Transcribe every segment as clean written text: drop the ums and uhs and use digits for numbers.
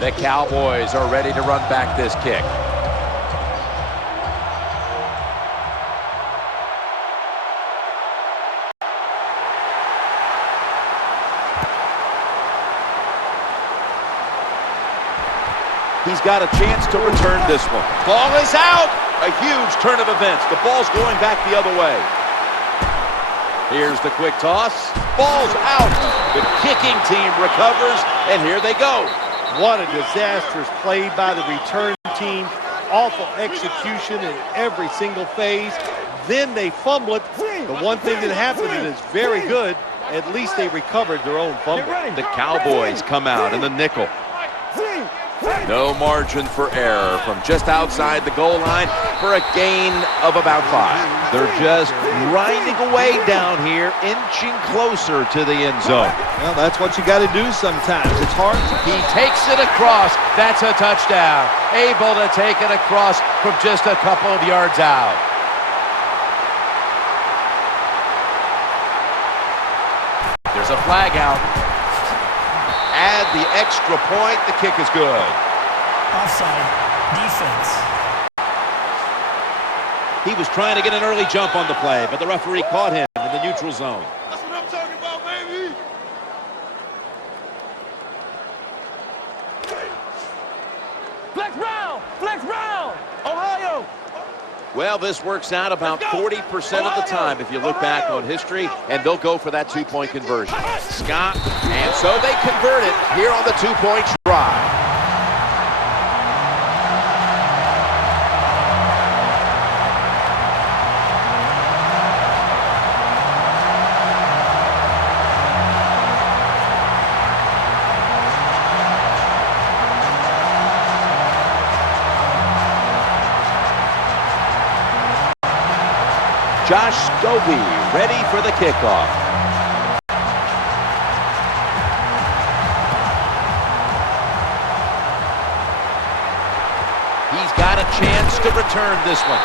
The Cowboys are ready to run back this kick. He's got a chance to return this one. Ball is out! A huge turn of events. The ball's going back the other way. Here's the quick toss. Ball's out. The kicking team recovers, and here they go. What a disastrous play by the return team. Awful execution in every single phase. Then they fumble it. The one thing that happened is very good. At least they recovered their own fumble. The Cowboys come out in the nickel. No margin for error from just outside the goal line for a gain of about 5. They're just grinding away down here, inching closer to the end zone. Well, that's what you got to do sometimes. It's hard. He takes it across. That's a touchdown. Able to take it across from just a couple of yards out. There's a flag out. Add the extra point. The kick is good. Offside. Defense. He was trying to get an early jump on the play, but the referee caught him in the neutral zone. That's what I'm talking about, baby. Flex Brown! Flex Brown! Ohio! Well, this works out about 40% of the time if you look back on history, and they'll go for that two-point conversion. Scott, and so they convert it here on the two-point try. Josh Scobee ready for the kickoff. He's got a chance to return this one.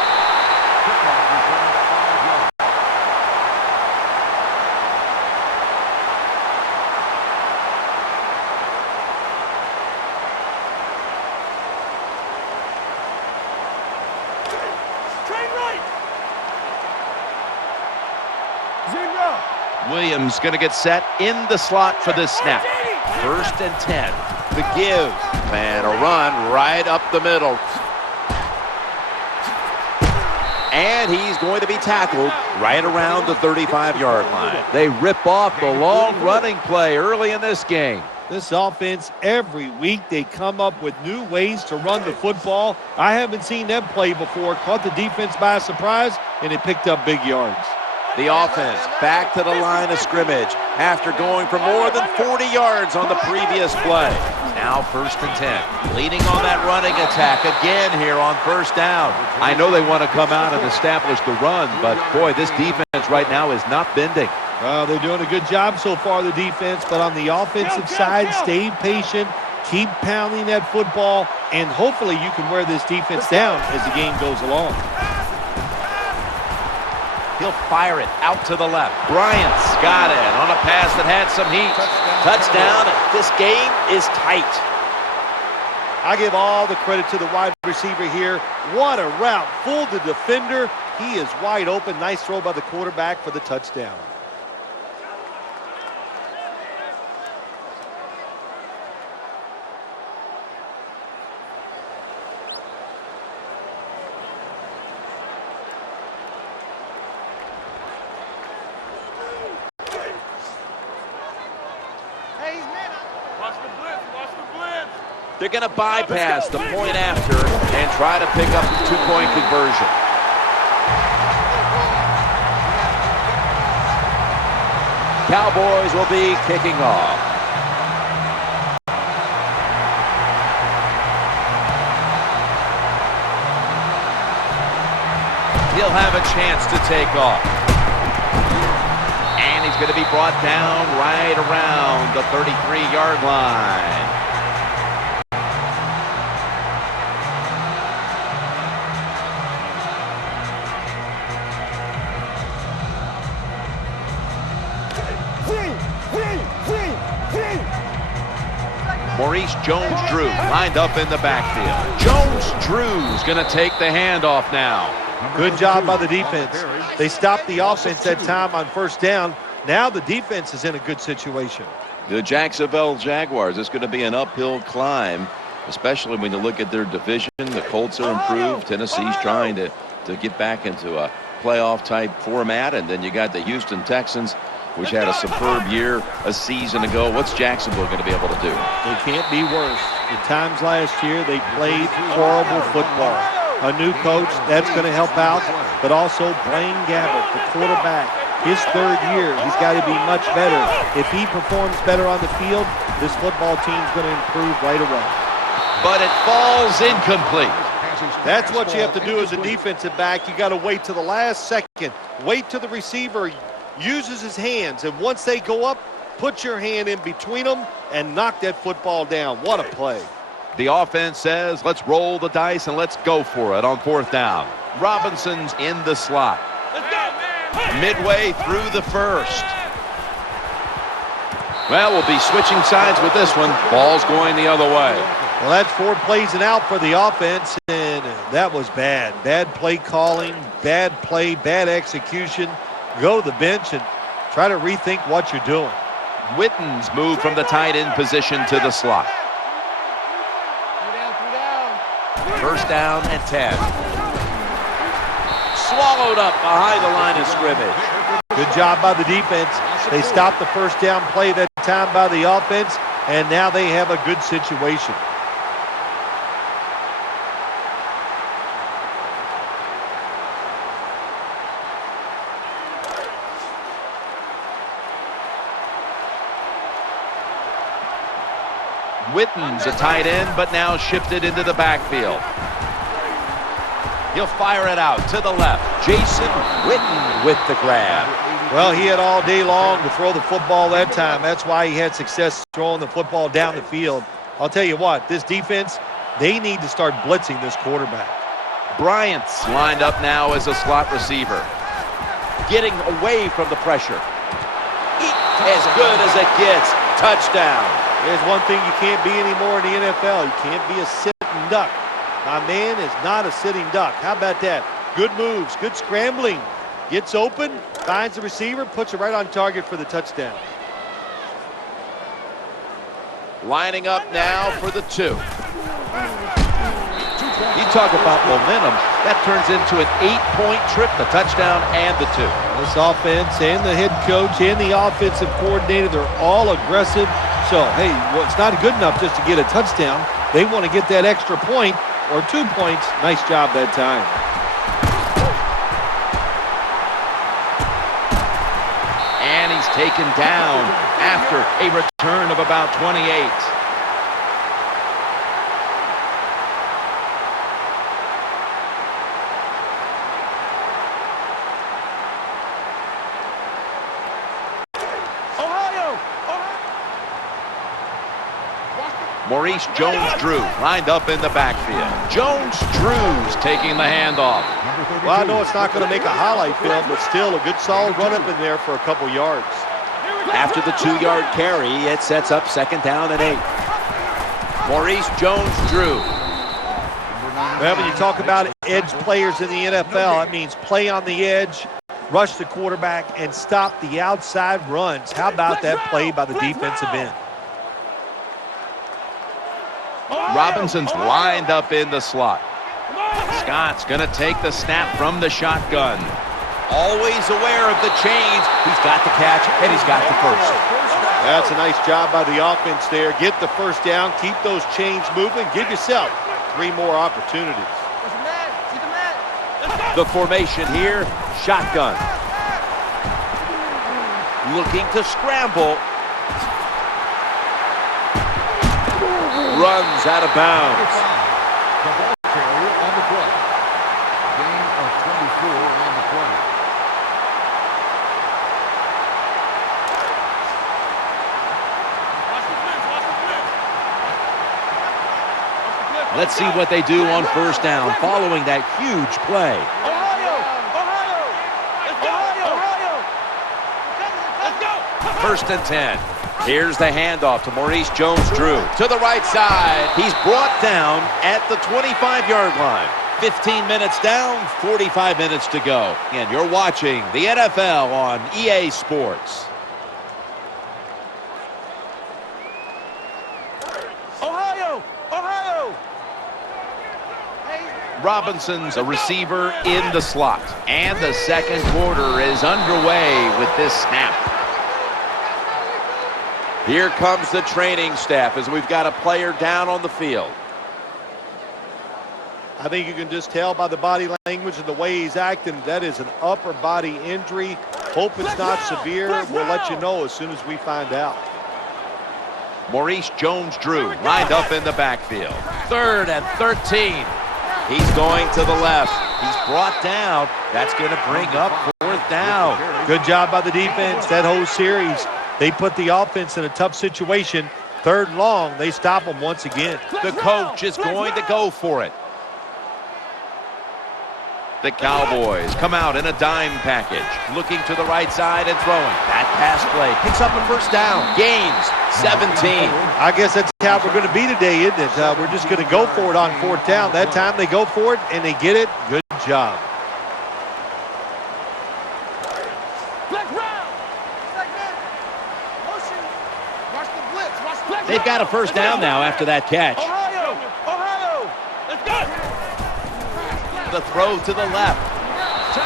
Williams going to get set in the slot for this snap. 1st and 10. The give. And a run right up the middle. And he's going to be tackled right around the 35-yard line. They rip off the long running play early in this game. This offense, every week they come up with new ways to run the football. I haven't seen them play before. Caught the defense by surprise, and it picked up big yards. The offense back to the line of scrimmage after going for more than 40 yards on the previous play. Now 1st and 10. Leading on that running attack again here on 1st down. I know they want to come out and establish the run, but boy, this defense right now is not bending. They're doing a good job so far, the defense, but on the offensive side, stay patient, keep pounding that football, and hopefully you can wear this defense down as the game goes along. He'll fire it out to the left. Bryant's got it on a pass that had some heat. Touchdown. This game is tight. I give all the credit to the wide receiver here. What a route. Fooled the defender. He is wide open. Nice throw by the quarterback for the touchdown. They're going to bypass the point after and try to pick up the two-point conversion. Cowboys will be kicking off. He'll have a chance to take off. And he's going to be brought down right around the 33-yard line. Maurice Jones-Drew lined up in the backfield. Jones-Drew's going to take the handoff now. Good job by the defense. They stopped the offense that time on first down. Now the defense is in a good situation. The Jacksonville Jaguars, it's going to be an uphill climb, especially when you look at their division. The Colts are improved. Tennessee's trying to get back into a playoff type format. And then you got the Houston Texans, which had a superb year a season ago. What's Jacksonville going to be able to do? They can't be worse. At times last year, they played horrible football. A new coach, that's going to help out. But also Blaine Gabbert, the quarterback. His third year, he's got to be much better. If he performs better on the field, this football team's going to improve right away. But it falls incomplete. That's what you have to do as a defensive back. You got to wait to the last second. Wait till the receiver uses his hands. And once they go up, put your hand in between them and knock that football down. What a play. The offense says, let's roll the dice and let's go for it on fourth down. Robinson's in the slot. Let's go, man. Midway through the first. Well, we'll be switching sides with this one. Ball's going the other way. Well, that's 4 plays and out for the offense, and that was bad. Bad play calling, bad play, bad execution. Go to the bench and try to rethink what you're doing. Witten's moved from the tight end position to the slot. First down and 10. Swallowed up behind the line of scrimmage. Good job by the defense. They stopped the first down play that time by the offense, and now they have a good situation. Witten's a tight end, but now shifted into the backfield. He'll fire it out to the left. Jason Witten with the grab. Well, he had all day long to throw the football that time. That's why he had success throwing the football down the field. I'll tell you what, this defense, they need to start blitzing this quarterback. Bryant's lined up now as a slot receiver. Getting away from the pressure. As good as it gets. Touchdown. There's one thing you can't be anymore in the NFL. You can't be a sitting duck. My man is not a sitting duck. How about that? Good moves, good scrambling. Gets open, finds the receiver, puts it right on target for the touchdown. Lining up now for the 2. You talk about momentum. That turns into an 8-point trip, the touchdown and the 2. This offense and the head coach and the offensive coordinator, they're all aggressive. So, hey, well, it's not good enough just to get a touchdown. They want to get that extra point or 2 points. Nice job that time. And he's taken down after a return of about 28. Maurice Jones-Drew lined up in the backfield. Jones-Drew's taking the handoff. Well, I know it's not going to make a highlight film, but still a good solid run up in there for a couple yards. After the 2-yard carry, it sets up second down and 8. Maurice Jones-Drew. Well, when you talk about edge players in the NFL, that means play on the edge, rush the quarterback, and stop the outside runs. How about that play by the defensive end? Robinson's lined up in the slot. Scott's going to take the snap from the shotgun. Always aware of the chains. He's got the catch, and he's got the first. That's a nice job by the offense there. Get the first down, keep those chains moving, give yourself 3 more opportunities. The formation here, shotgun. Looking to scramble. Runs out of bounds. The ball carrier on the play. Gain of 24 on the play. Let's see what they do on first down following that huge play. First and 10. Here's the handoff to Maurice Jones-Drew. To the right side. He's brought down at the 25-yard line. 15 minutes down, 45 minutes to go. And you're watching the NFL on EA Sports. Ohio! Ohio! Robinson's a receiver in the slot. And the second quarter is underway with this snap. Here comes the training staff as we've got a player down on the field. I think you can just tell by the body language and the way he's acting that is an upper body injury. Hope it's not severe. We'll let you know as soon as we find out. Maurice Jones-Drew lined up in the backfield. 3rd and 13. He's going to the left. He's brought down. That's going to bring up 4th down. Good job by the defense that whole series. They put the offense in a tough situation. 3rd and long, they stop them once again. The coach is going to go for it. The Cowboys come out in a dime package, looking to the right side and throwing. That pass play picks up a 1st down. Gains 17. I guess that's how we're going to be today, isn't it? We're just going to go for it on 4th down. That time they go for it and they get it. Good job. They've got a 1st down now after that catch. Ohio! Ohio! Let's go! The throw to the left.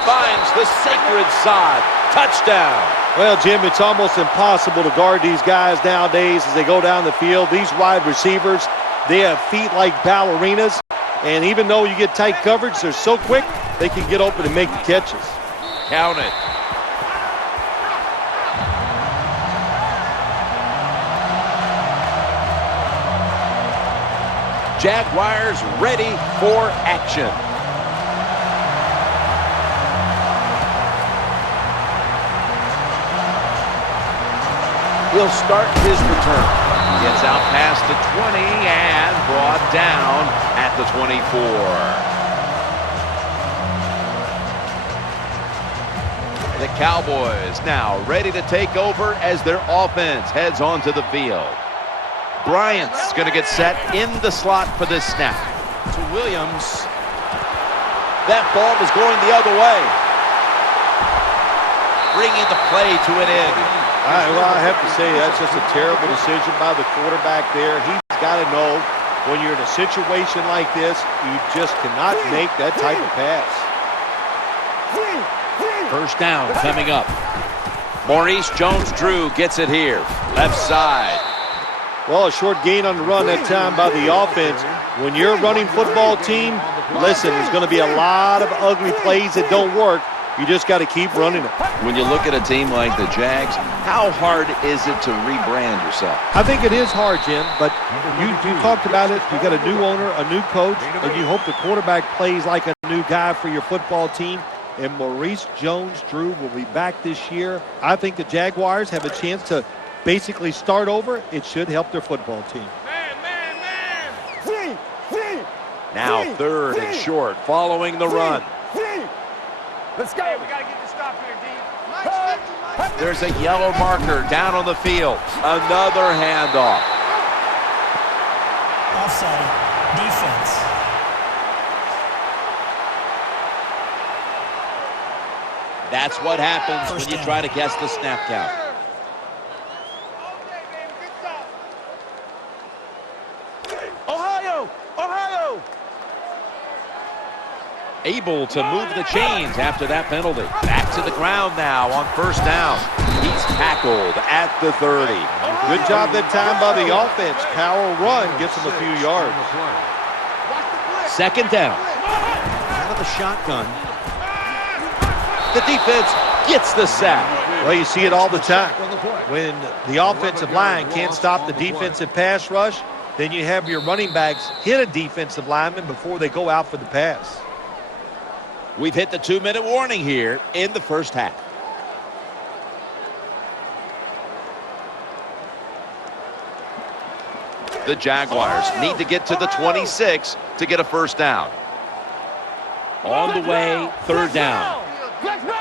Finds the sacred sod. Touchdown. Well, Jim, it's almost impossible to guard these guys nowadays as they go down the field. These wide receivers, they have feet like ballerinas. And even though you get tight coverage, they're so quick, they can get open and make the catches. Count it. Jaguars ready for action. He'll start his return. Gets out past the 20 and brought down at the 24. The Cowboys now ready to take over as their offense heads onto the field. Bryant's going to get set in the slot for this snap. To Williams. That ball was going the other way. Bringing the play to an end. Well, I have to say that's just a terrible decision by the quarterback there. He's got to know when you're in a situation like this, you just cannot make that type of pass. 1st down coming up. Maurice Jones-Drew gets it here. Left side. Well, a short gain on the run that time by the offense. When you're a running football team, listen, there's going to be a lot of ugly plays that don't work. You just got to keep running it. When you look at a team like the Jags, how hard is it to rebrand yourself? I think it is hard, Jim, but you talked about it. You got a new owner, a new coach, and you hope the quarterback plays like a new guy for your football team. And Maurice Jones-Drew will be back this year. I think the Jaguars have a chance to basically start over. It should help their football team. Now 3rd and short following the run. Let's go! We gotta get the stop here, D. There's a yellow marker down on the field. Another handoff. Offside. Defense. That's what happens when you try to guess the snap count. Ohio! Ohio! Able to move the chains after that penalty. Back to the ground now on 1st down. He's tackled at the 30. Good job that time by the offense. Power run gets them a few yards. 2nd down. Out of the shotgun. The defense gets the sack. Well, you see it all the time. When the offensive line can't stop the defensive pass rush, then you have your running backs hit a defensive lineman before they go out for the pass. We've hit the 2-minute warning here in the 1st half. The Jaguars need to get to the 26 to get a 1st down. On the way, 3rd down. Let's go!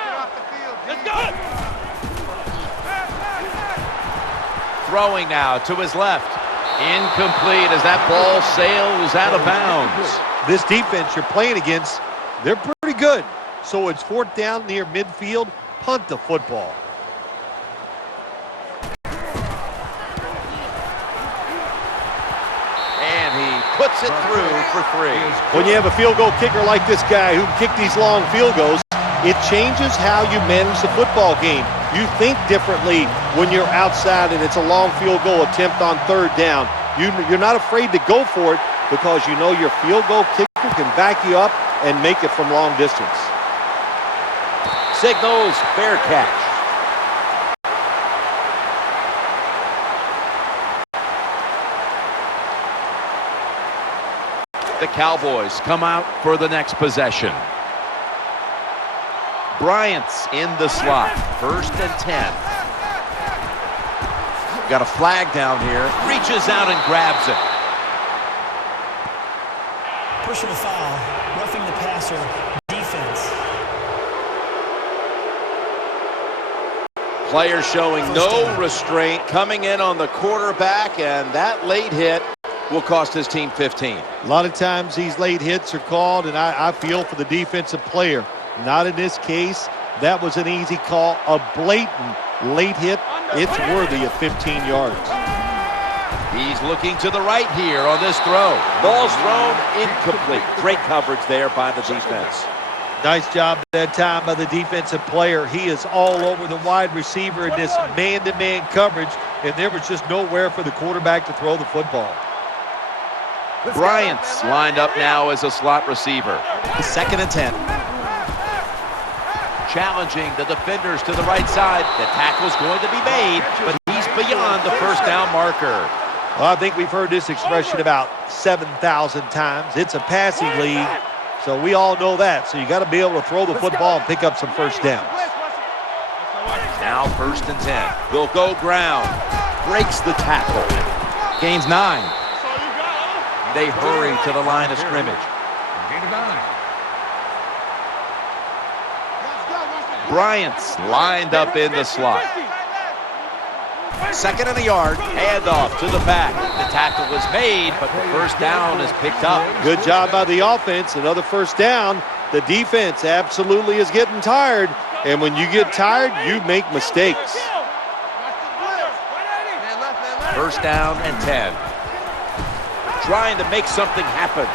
Throwing now to his left. Incomplete as that ball sails out of bounds. This defense you're playing against, they're pretty good. So it's 4th down near midfield. Punt the football. And he puts it through for 3. When you have a field goal kicker like this guy who can kick these long field goals, it changes how you manage the football game. You think differently when you're outside and it's a long field goal attempt on 3rd down. You're not afraid to go for it because you know your field goal kicker can back you up and make it from long distance. Signals fair catch. The Cowboys come out for the next possession. Bryant's in the slot. 1st and 10. Got a flag down here. Reaches out and grabs it. Personal foul. Roughing the passer. Defense. Player showing no restraint, coming in on the quarterback, and that late hit will cost his team 15. A lot of times these late hits are called, and I feel for the defensive player. Not in this case. That was an easy call. A blatant late hit. It's worthy of 15 yards. He's looking to the right here on this throw. Ball's thrown incomplete. Great coverage there by the defense. Nice job that time by the defensive player. He is all over the wide receiver in this man-to-man coverage, and there was just nowhere for the quarterback to throw the football. Bryant's lined up now as a slot receiver. 2nd and 10. Challenging the defenders to the right side. The tackle's going to be made, but he's beyond the 1st down marker. Well, I think we've heard this expression about 7,000 times. It's a passing league, so we all know that. So you got to be able to throw the football and pick up some 1st downs. Now 1st and 10. They'll go ground. Breaks the tackle. Gains 9. They hurry to the line of scrimmage. Gain of 9. Bryant's lined up in the slot. 2nd and a yard. Handoff to the back. The tackle is made, but the 1st down is picked up. Good job by the offense. Another 1st down. The defense absolutely is getting tired. And when you get tired, you make mistakes. 1st down and 10. Trying to make something happen.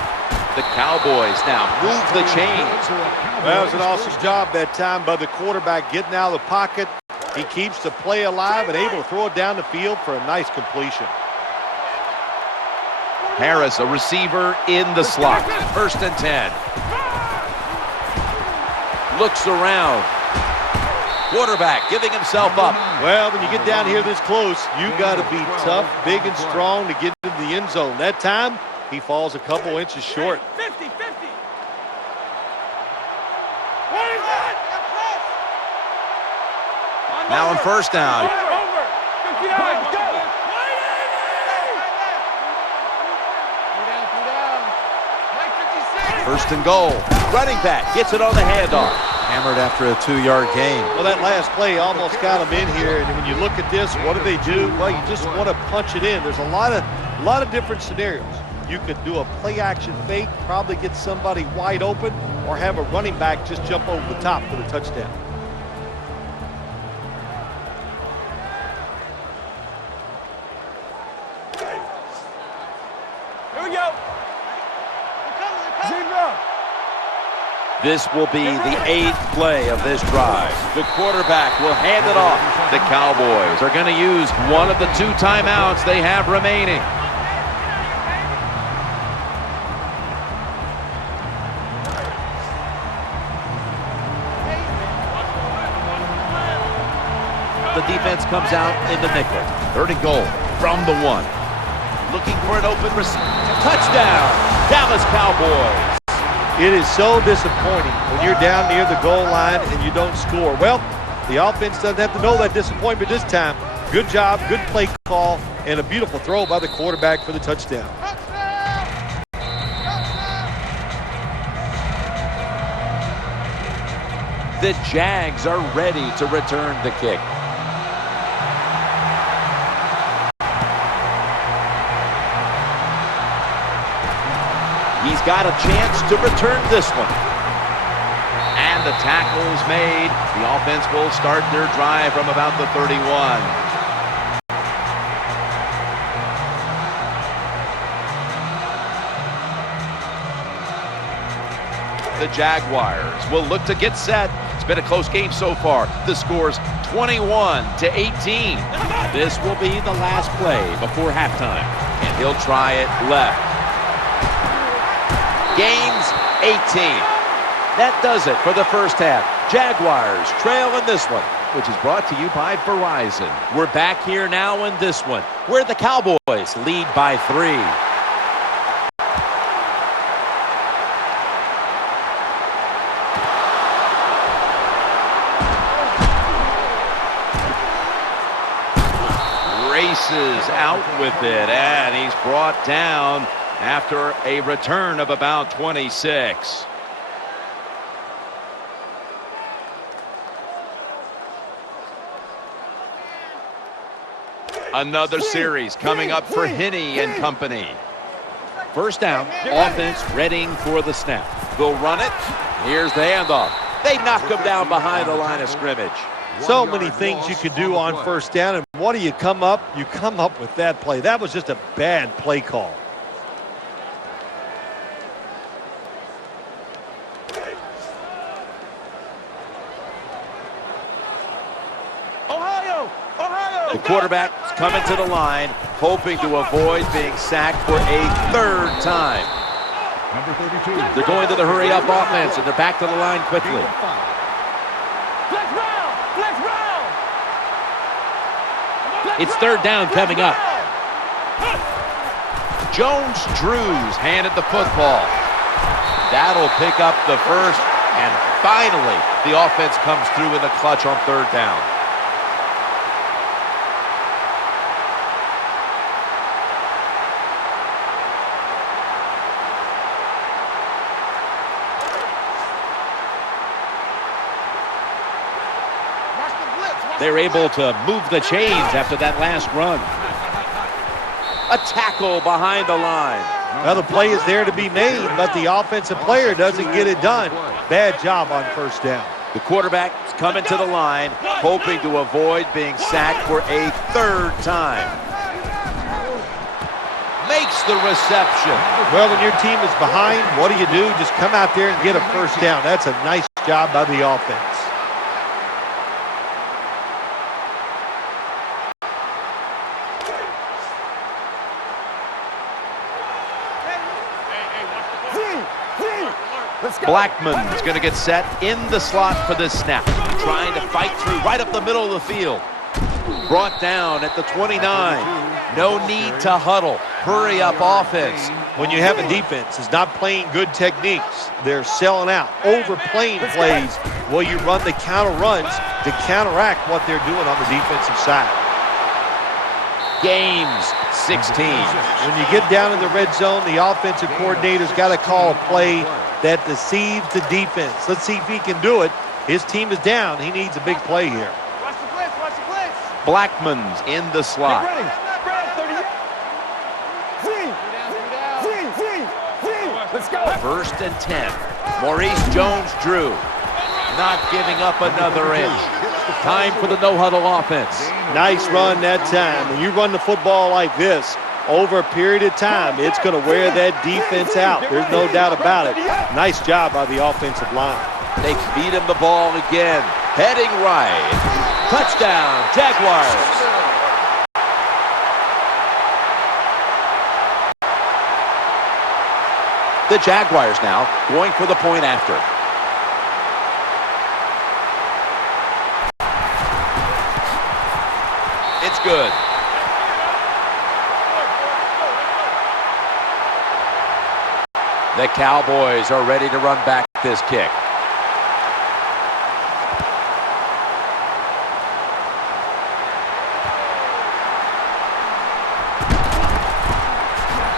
The Cowboys now move the chains. Well, that was an awesome job that time by the quarterback getting out of the pocket. He keeps the play alive and able to throw it down the field for a nice completion. Harris, a receiver in the slot. 1st and 10. Looks around. Quarterback giving himself up. Well, when you get down here this close, you got to be tough, big, and strong to get into the end zone. That time, he falls a couple inches short. 50-50. Now on 1st down. Over. 59. Go. 1st and goal. Running back gets it on the handoff. Hammered after a 2-yard gain. Well, that last play almost got him in here. And when you look at this, what do? Well, you just want to punch it in. There's a lot of different scenarios. You could do a play-action fake, probably get somebody wide open, or have a running back just jump over the top for the touchdown. Here we go. Zero. This will be the 8th play of this drive. The quarterback will hand it off. The Cowboys are going to use one of the 2 timeouts they have remaining. The defense comes out in the nickel. 3rd and goal from the 1. Looking for an open receiver. Touchdown, Dallas Cowboys. It is so disappointing when you're down near the goal line and you don't score. Well, the offense doesn't have to know that disappointment this time. Good job, good play call, and a beautiful throw by the quarterback for the touchdown. The Jags are ready to return the kick. He's got a chance to return this one. And the tackle is made. The offense will start their drive from about the 31. The Jaguars will look to get set. It's been a close game so far. The score's 21-18. This will be the last play before halftime. And he'll try it left. Gains 18. That does it for the first half. Jaguars trail in this one, which is brought to you by Verizon. We're back here now in this one, where the Cowboys lead by 3. Races out with it, and he's brought down after a return of about 26. Another series coming up for Henne and company. First down, offense readying for the snap. They'll run it. Here's the handoff. They knock him down behind the line of scrimmage. So many things you could do on first down, and what do you come up? You come up with that play. That was just a bad play call. The quarterback's coming to the line, hoping to avoid being sacked for a 3rd time. Number 32. They're going to the hurry-up offense, and they're back to the line quickly. It's 3rd down coming up. Jones-Drews handed the football. That'll pick up the first, and finally the offense comes through in the clutch on 3rd down. They're able to move the chains after that last run. A tackle behind the line. Well, the play is there to be made, but the offensive player doesn't get it done. Bad job on first down. The quarterback's coming to the line, hoping to avoid being sacked for a 3rd time. Makes the reception. Well, when your team is behind, what do? Just come out there and get a first down. That's a nice job by the offense. Blackman's going to get set in the slot for this snap. Trying to fight through right up the middle of the field. Brought down at the 29. No need to huddle. Hurry up offense. When you have a defense that's not playing good techniques, they're selling out, overplaying plays. Well, you run the counter runs to counteract what they're doing on the defensive side. Games 16. When you get down in the red zone, the offensive coordinator's got to call a play that deceives the defense. Let's see if he can do it. His team is down. He needs a big play here. Watch the blitz, watch the blitz. Blackman's in the slot. Let's go. 1st and 10. Maurice Jones-Drew not giving up another inch. Time for the no-huddle offense. Nice run that time. When you run the football like this, over a period of time, it's going to wear that defense out. There's no doubt about it. Nice job by the offensive line. They feed him the ball again. Heading right. Touchdown, Jaguars. The Jaguars now going for the point after. It's good. The Cowboys are ready to run back this kick.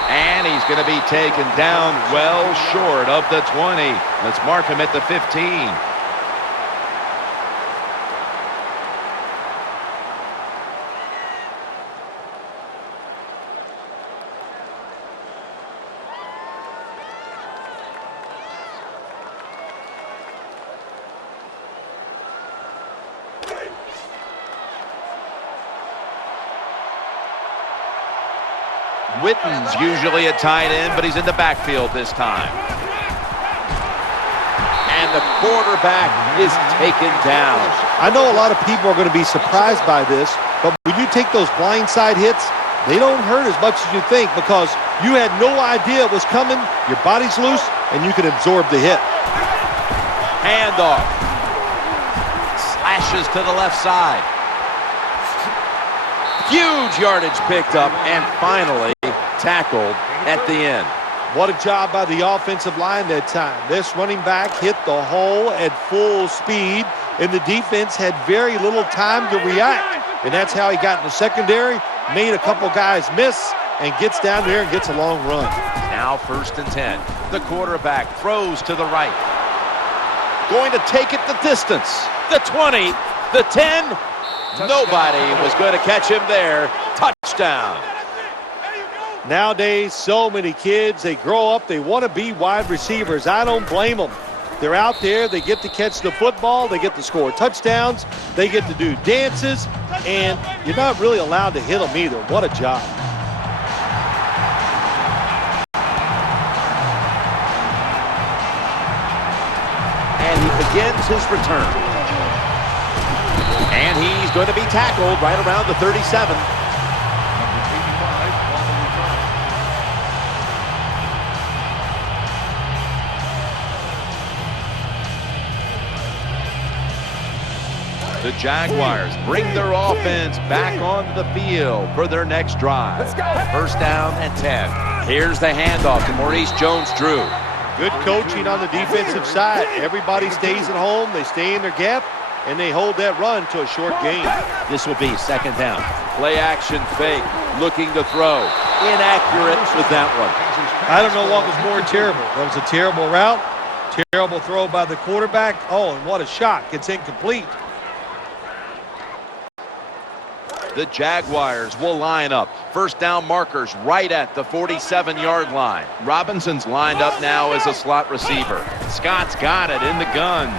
And he's going to be taken down well short of the 20. Let's mark him at the 15. Witten's usually a tight end, but he's in the backfield this time. And the quarterback is taken down. I know a lot of people are going to be surprised by this, but when you take those blindside hits, they don't hurt as much as you think because you had no idea it was coming, your body's loose, and you can absorb the hit. Handoff. Slashes to the left side. Huge yardage picked up and finally tackled at the end. What a job by the offensive line that time. This running back hit the hole at full speed, and the defense had very little time to react. And that's how he got in the secondary, made a couple guys miss, and gets down there and gets a long run. Now 1st and 10. The quarterback throws to the right. Going to take it the distance. The 20, the 10. Nobody was going to catch him there. Touchdown. Nowadays, so many kids, they grow up, they want to be wide receivers. I don't blame them. They're out there, they get to catch the football, they get to score touchdowns, they get to do dances, and you're not really allowed to hit them either. What a job. And he begins his return. And he's going to be tackled right around the 37. The Jaguars bring their offense back onto the field for their next drive. Let's go. 1st down and 10. Here's the handoff to Maurice Jones-Drew. Good coaching on the defensive side. Everybody stays at home, they stay in their gap, and they hold that run to a short gain. This will be 2nd down. Play action fake, looking to throw. Inaccurate with that one. I don't know what was more terrible. That was a terrible route, terrible throw by the quarterback. Oh, and what a shock. It's incomplete. The Jaguars will line up. 1st down markers right at the 47-yard line. Robinson's lined up now as a slot receiver. Scott's got it in the gun.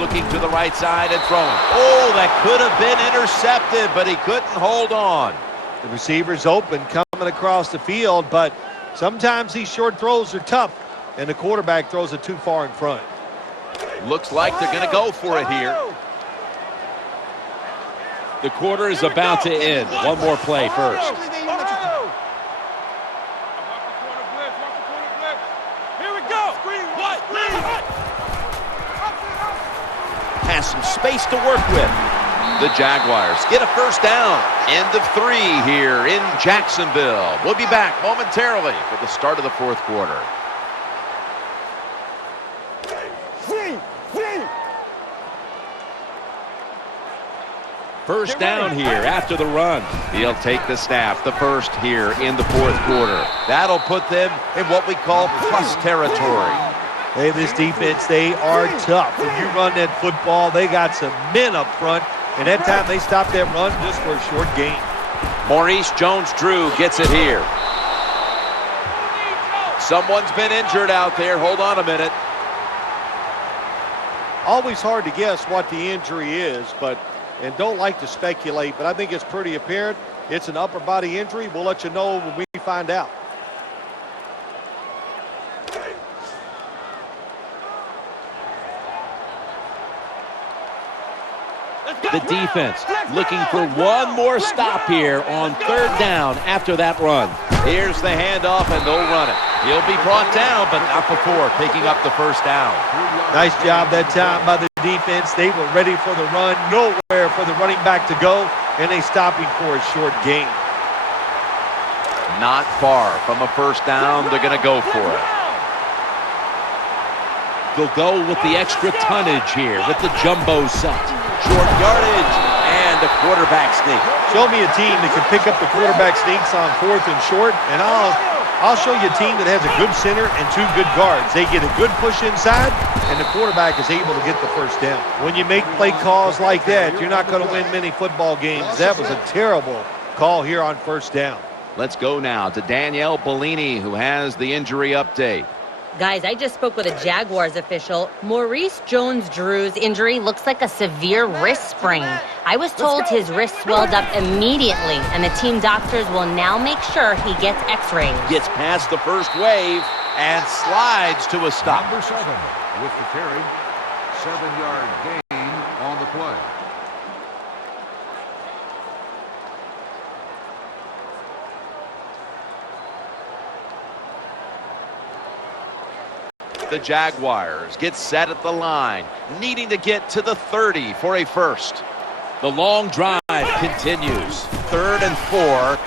Looking to the right side and throwing. Oh, that could have been intercepted, but he couldn't hold on. The receiver's open coming across the field, but sometimes these short throws are tough, and the quarterback throws it too far in front. Looks like they're going to go for it here. The quarter is about to end. One more play first. Here we go. Has some space to work with. The Jaguars get a 1st down. End of 3 here in Jacksonville. We'll be back momentarily for the start of the 4th quarter. First down here after the run. He'll take the snap, the first here in the 4th quarter. That'll put them in what we call plus territory. Hey, this defense, they are tough. When you run that football, they got some men up front, and that time they stopped that run just for a short gain. Maurice Jones-Drew gets it here. Someone's been injured out there. Hold on a minute. Always hard to guess what the injury is, and don't like to speculate, but I think it's pretty apparent. It's an upper body injury. We'll let you know when we find out. The defense looking for one more stop here on 3rd down after that run. Here's the handoff, and they'll run it. He'll be brought down, but not before picking up the 1st down. Nice job that time by the defense. They were ready for the run, nowhere for the running back to go, and they stopped him for a short gain. Not far from a 1st down. They're going to go for it. They'll go with the extra tonnage here with the jumbo set. Short yardage and a quarterback sneak. Show me a team that can pick up the quarterback sneaks on 4th and short, and I'll show you a team that has a good center and 2 good guards. They get a good push inside, and the quarterback is able to get the 1st down. When you make play calls like that, you're not going to win many football games. That was a terrible call here on 1st down. Let's go now to Danielle Bellini, who has the injury update. Guys, I just spoke with a Jaguars official. Maurice Jones-Drew's injury looks like a severe wrist sprain. I was told his wrist swelled up immediately, and the team doctors will now make sure he gets x-rays. Gets past the first wave and slides to a stop. Number 7 with the carry. 7-yard gain on the play. The Jaguars get set at the line, needing to get to the 30 for a first. The long drive continues. 3rd and 4.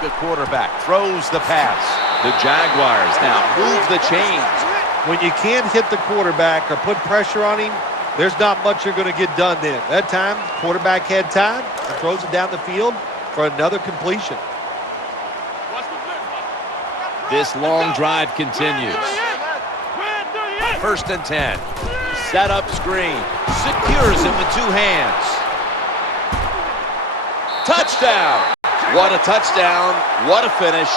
The quarterback throws the pass. The Jaguars now move the chains. When you can't hit the quarterback or put pressure on him, there's not much you're going to get done then. That time, quarterback had time and throws it down the field for another completion. This long drive continues. 1st and 10. Set up screen. Secures it with 2 hands. Touchdown! What a touchdown. What a finish.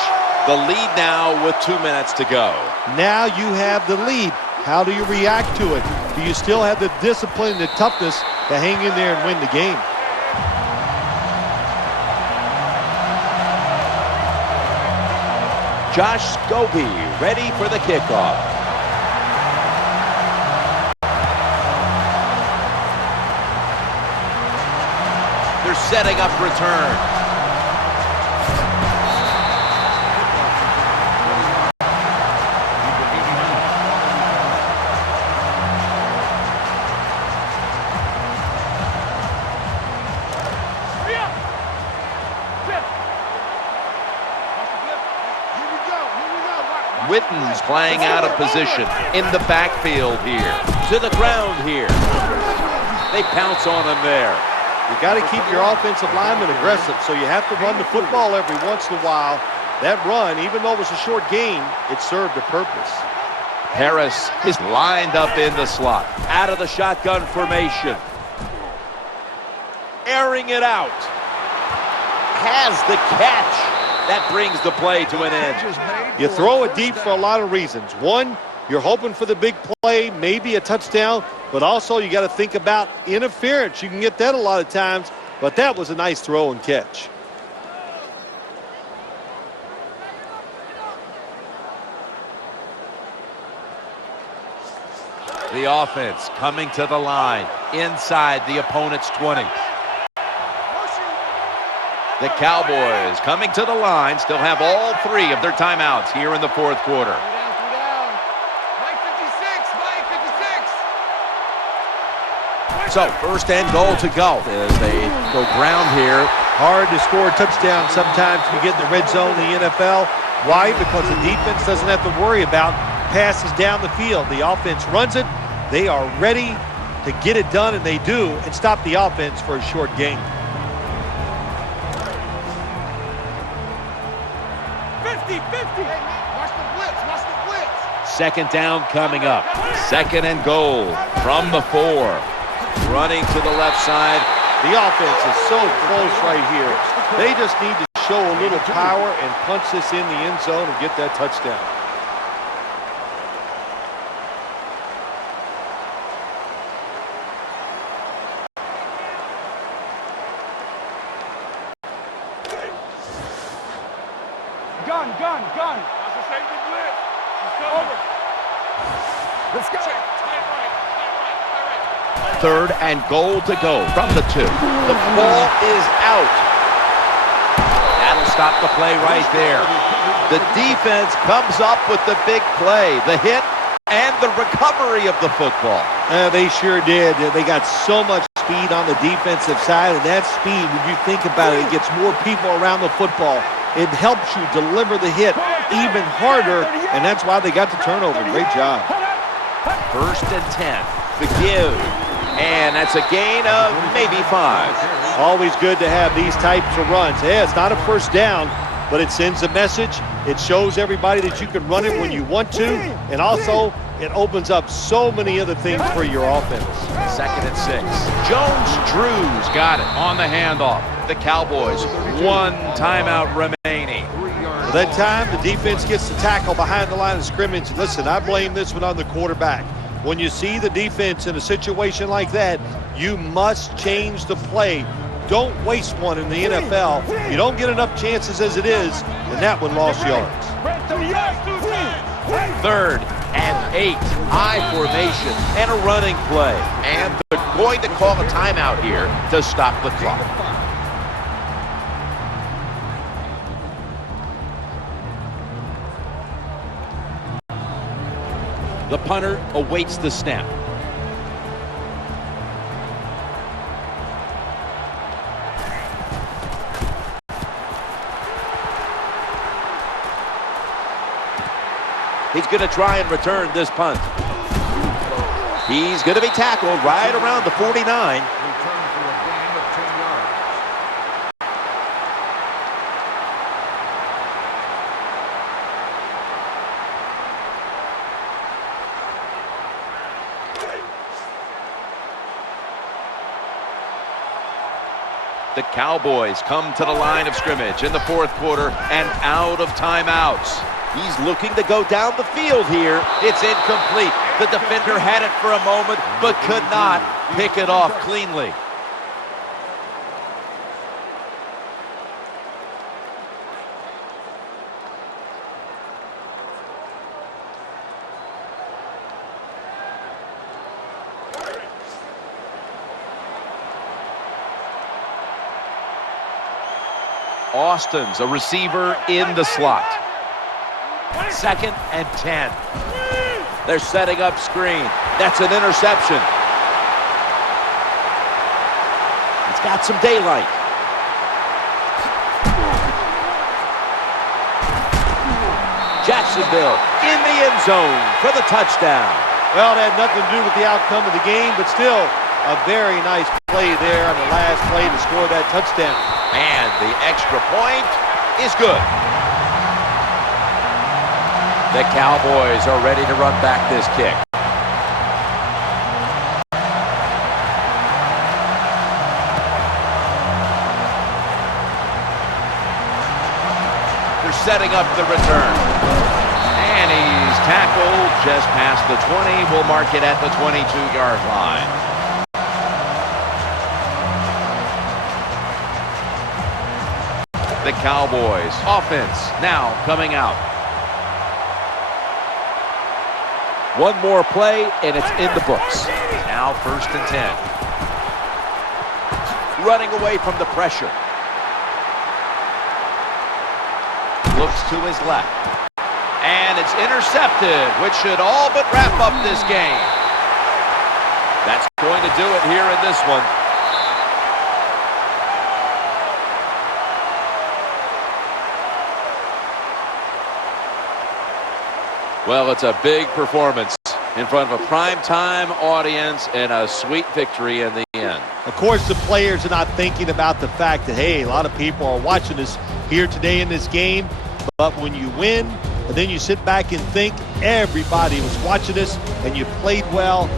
The lead now with 2 minutes to go. Now you have the lead. How do you react to it? Do you still have the discipline and the toughness to hang in there and win the game? Josh Scobie ready for the kickoff. They're setting up return. Witten's playing out of position in the backfield here. To the ground here. They pounce on him there. You got to keep your offensive lineman aggressive, so you have to run the football every once in a while. That run, even though it was a short gain, it served a purpose. Harris is lined up in the slot. Out of the shotgun formation. Airing it out. Has the catch. That brings the play to an end. You throw it deep for a lot of reasons. One, you're hoping for the big play, maybe a touchdown, but also you got to think about interference. You can get that a lot of times, but that was a nice throw and catch. The offense coming to the line inside the opponent's 20. The Cowboys coming to the line, still have all 3 of their timeouts here in the 4th quarter. So, 1st and goal to go as they go ground here. Hard to score a touchdown sometimes when you get in the red zone in the NFL. Why? Because the defense doesn't have to worry about passes down the field. The offense runs it. They are ready to get it done, and they do, and stop the offense for a short gain. 50-50. Watch the blitz. Watch the blitz. 2nd down coming up. 2nd and goal from the 4. Running to the left side. The offense is so close right here. They just need to show a little power and punch this in the end zone and get that touchdown. Gun. Watch the safety blitz. Over. Let's go. 3rd and goal to go from the 2. The ball is out. That'll stop the play right there. The defense comes up with the big play, the hit, and the recovery of the football. They sure did. They got so much speed on the defensive side, and that speed, when you think about it, it gets more people around the football. It helps you deliver the hit even harder, and that's why they got the turnover. Great job. 1st and 10. The give. And that's a gain of maybe 5. Always good to have these types of runs. Yeah, it's not a first down, but it sends a message. It shows everybody that you can run it when you want to, and also it opens up so many other things for your offense. 2nd and 6. Jones-Drew's got it on the handoff. The Cowboys, 1 timeout remaining. Well, that time, the defense gets the tackle behind the line of scrimmage. Listen, I blame this one on the quarterback. When you see the defense in a situation like that, you must change the play. Don't waste one in the NFL. You don't get enough chances as it is, and that one lost yards. 3rd and 8. High formation and a running play. And they're going to call a timeout here to stop the clock. The punter awaits the snap. He's going to try and return this punt. He's going to be tackled right around the 49. Return for a gain of 10 yards. The Cowboys come to the line of scrimmage in the 4th quarter and out of timeouts. He's looking to go down the field here. It's incomplete. The defender had it for a moment, but could not pick it off cleanly. Austin's a receiver in the slot. 2nd and 10. They're setting up screen. That's an interception. It's got some daylight. Jacksonville in the end zone for the touchdown. Well, it had nothing to do with the outcome of the game, but still a very nice play there on the last play to score that touchdown. And the extra point is good. The Cowboys are ready to run back this kick. They're setting up the return. And he's tackled just past the 20. We'll mark it at the 22-yard line. The Cowboys offense now coming out. One more play, and it's in the books. Now 1st and 10. Running away from the pressure. Looks to his left. And it's intercepted, which should all but wrap up this game. That's going to do it here in this one. Well, it's a big performance in front of a primetime audience and a sweet victory in the end. Of course, the players are not thinking about the fact that, hey, a lot of people are watching us here today in this game. But when you win, and then you sit back and think everybody was watching us and you played well,